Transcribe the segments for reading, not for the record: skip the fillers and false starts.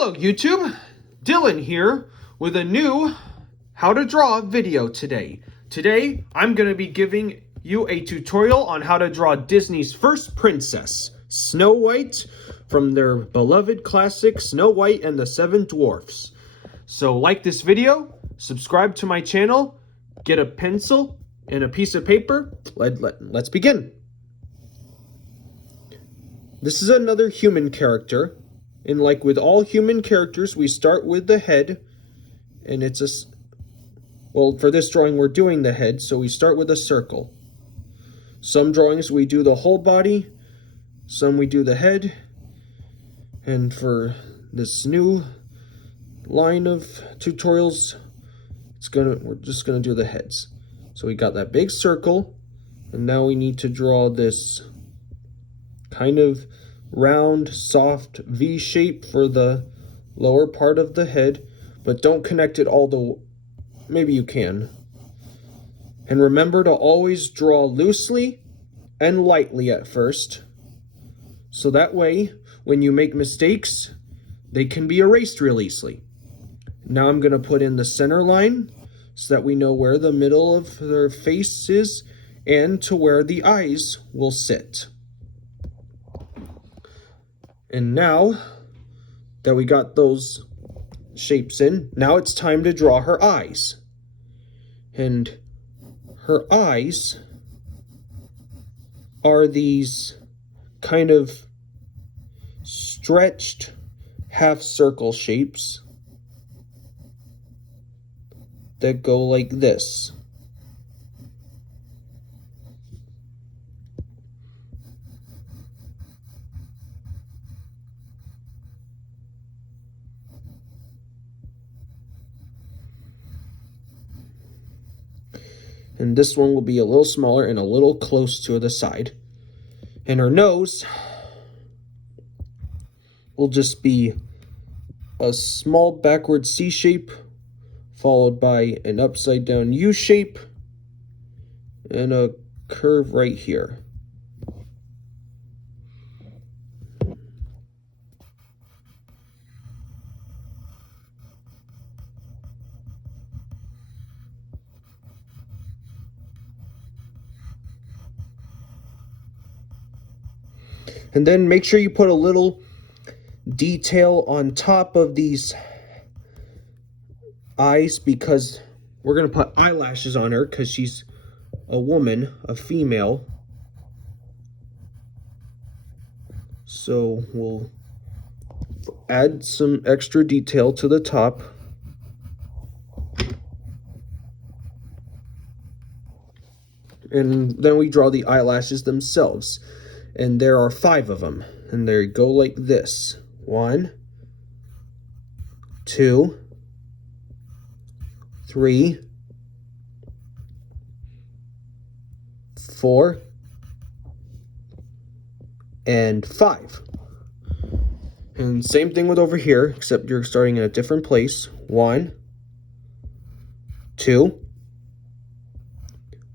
Hello YouTube, Dylan here with a new how to draw video today. Today I'm going to be giving you a tutorial on how to draw Disney's first princess, Snow White, from their beloved classic Snow White and the Seven Dwarfs. So like this video, subscribe to my channel, get a pencil and a piece of paper. Let's begin. This is another human character. And like with all human characters, we start with the head, and it's well, for this drawing we're doing the head, so we start with a circle. Some drawings we do the whole body, some we do the head, and for this new line of tutorials, we're just gonna do the heads. So we got that big circle, and now we need to draw this kind of round, soft V shape for the lower part of the head, but don't connect it all the maybe you can. And remember to always draw loosely and lightly at first, so that way when you make mistakes they can be erased real easily. Now I'm going to put in the center line so that we know where the middle of their face is and to where the eyes will sit. And now that we got those shapes in, now it's time to draw her eyes. And her eyes are these kind of stretched half circle shapes that go like this. And this one will be a little smaller and a little close to the side. And her nose will just be a small backward C shape, followed by an upside down U shape, and a curve right here. And then make sure you put a little detail on top of these eyes, because we're going to put eyelashes on her because she's a woman, a female. So we'll add some extra detail to the top. And then we draw the eyelashes themselves. And there are 5 of them, and they go like this. 1, 2, 3, 4, and 5. And same thing with over here, except you're starting in a different place. 1, 2,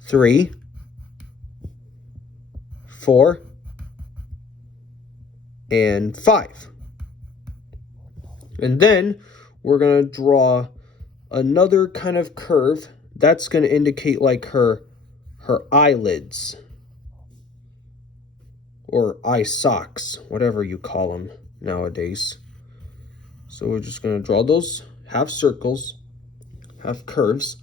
3, 4, and 5. And then we're going to draw another kind of curve that's going to indicate like her eyelids or eye socks, whatever you call them nowadays. So we're just going to draw those half circles, half curves.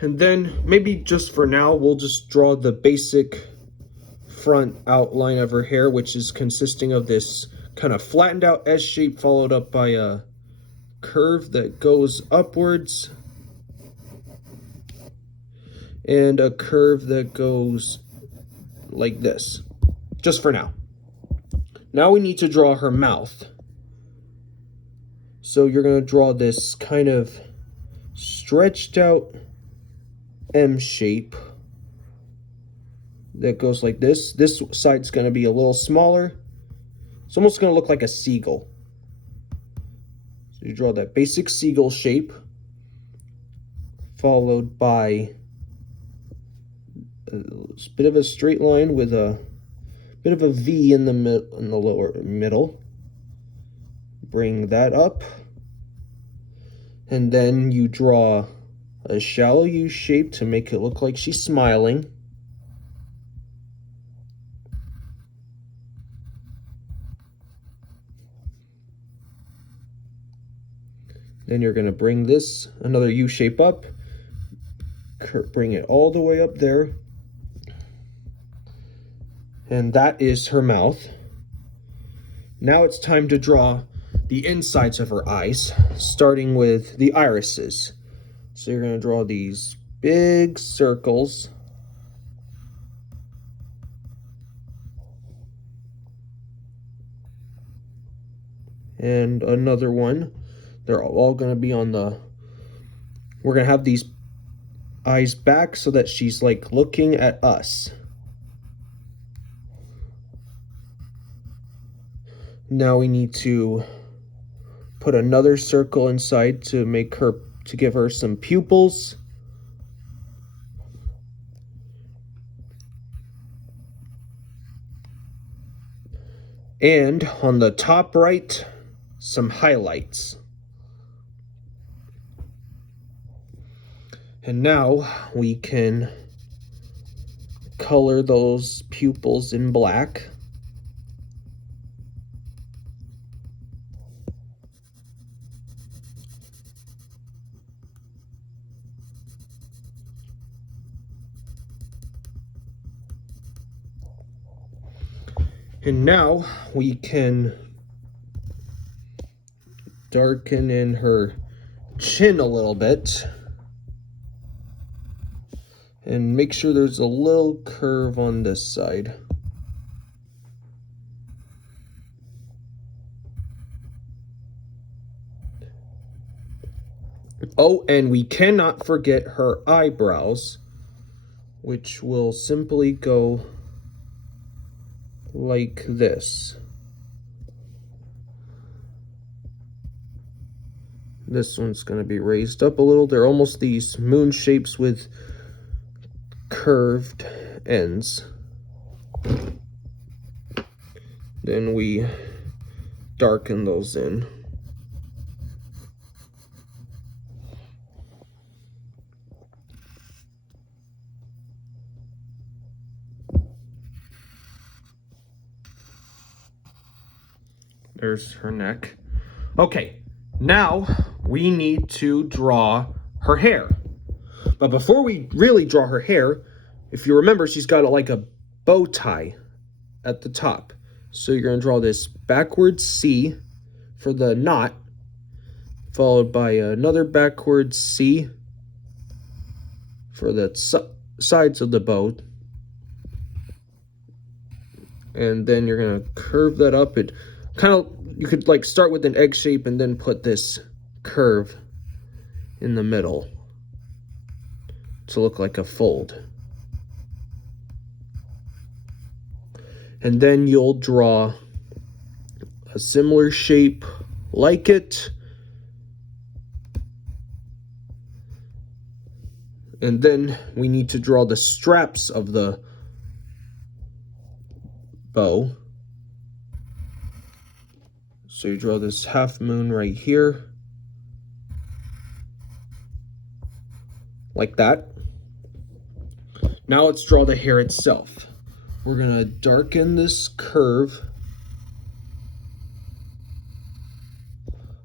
And then maybe just for now we'll just draw the basic front outline of her hair, which is consisting of this kind of flattened out S shape followed up by a curve that goes upwards and a curve that goes like this, just for now. Now we need to draw her mouth. So you're going to draw this kind of stretched out M shape that goes like this. This side's going to be a little smaller. It's almost going to look like a seagull. So you draw that basic seagull shape, followed by a bit of a straight line with a bit of a V in the lower middle. bring that up. And then you draw a shallow U shape to make it look like she's smiling. Then you're going to bring this, another U shape up, bring it all the way up there. And that is her mouth. Now it's time to draw the insides of her eyes, starting with the irises. So you're going to draw these big circles. And another one. They're all going to be on the... We're going to have these eyes back so that she's like looking at us. Now we need to put another circle inside to give her some pupils. And on the top right, some highlights. And now we can color those pupils in black. And now we can darken in her chin a little bit. And make sure there's a little curve on this side. Oh, and we cannot forget her eyebrows, which will simply go like this. This one's going to be raised up a little. They're almost these moon shapes with curved ends. Then we darken those in. There's her neck. Okay, now we need to draw her hair. But before we really draw her hair, if you remember, she's got like a bow tie at the top. So you're going to draw this backwards C for the knot, followed by another backwards C for the sides of the bow. And then you're going to curve that up. It kind of, you could like start with an egg shape and then put this curve in the middle to look like a fold. And then you'll draw a similar shape like it. And then we need to draw the straps of the bow. So you draw this half moon right here, like that. Now let's draw the hair itself. We're going to darken this curve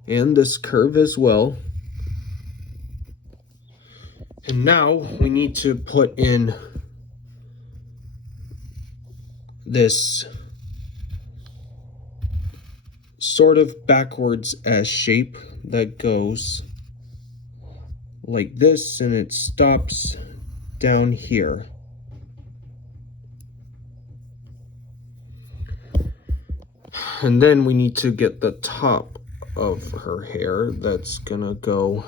and this curve as well. And now we need to put in this sort of backwards S shape that goes like this and it stops down here. And then we need to get the top of her hair that's gonna go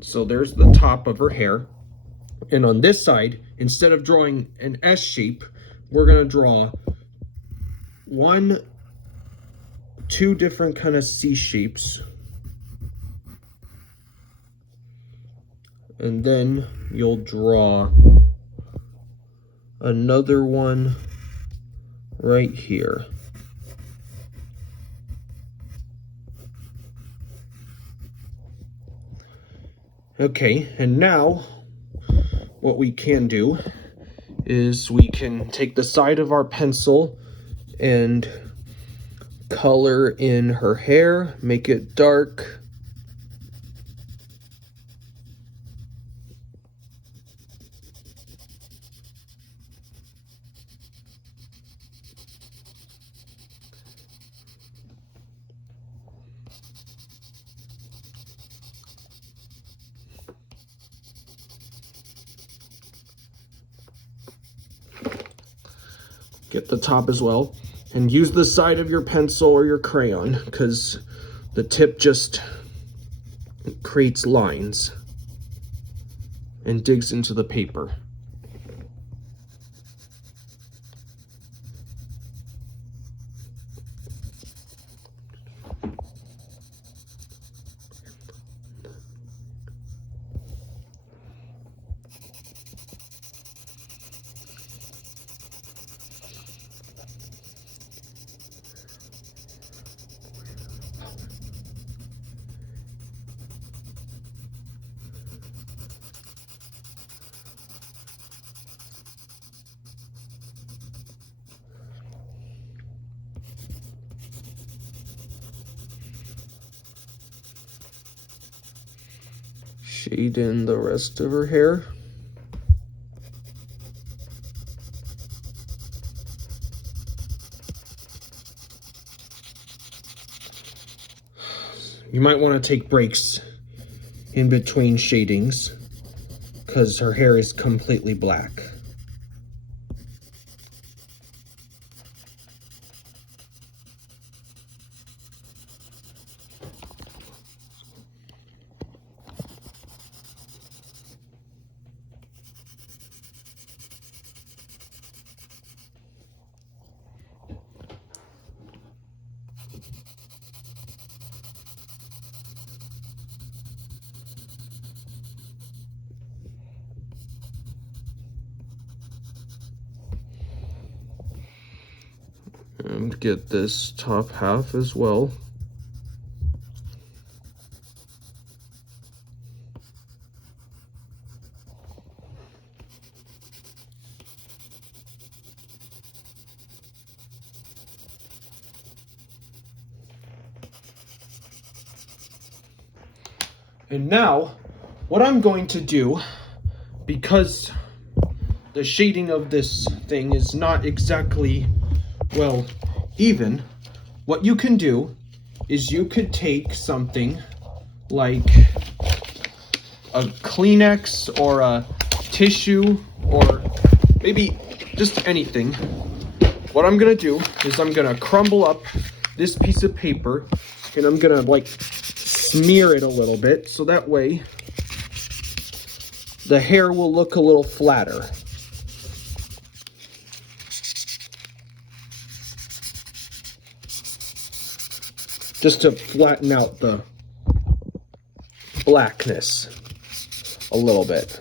so there's the top of her hair. And on this side, instead of drawing an S shape, we're gonna draw two different kind of C shapes. And then you'll draw another one right here. Okay, and now what we can do is we can take the side of our pencil and color in her hair, make it dark. Get the top as well, and use the side of your pencil or your crayon because the tip just creates lines and digs into the paper. Shade in the rest of her hair. You might want to take breaks in between shadings because her hair is completely black. And get this top half as well. And now, what I'm going to do, because the shading of this thing is not exactly, well, even, what you can do is you could take something like a Kleenex or a tissue or maybe just anything. What I'm gonna do is I'm gonna crumble up this piece of paper and I'm gonna like smear it a little bit so that way the hair will look a little flatter. Just to flatten out the blackness a little bit.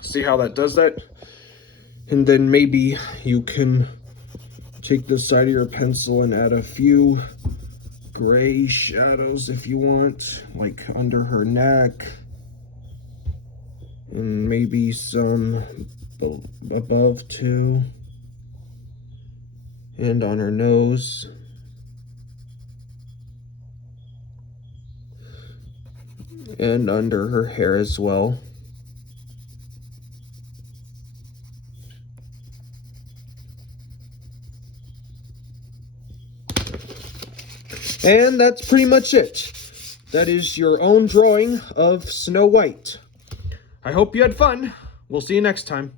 See how that does that? And then maybe you can take the side of your pencil and add a few gray shadows if you want, like under her neck, and maybe some above too, and on her nose. And under her hair as well. And that's pretty much it. That is your own drawing of Snow White. I hope you had fun. We'll see you next time.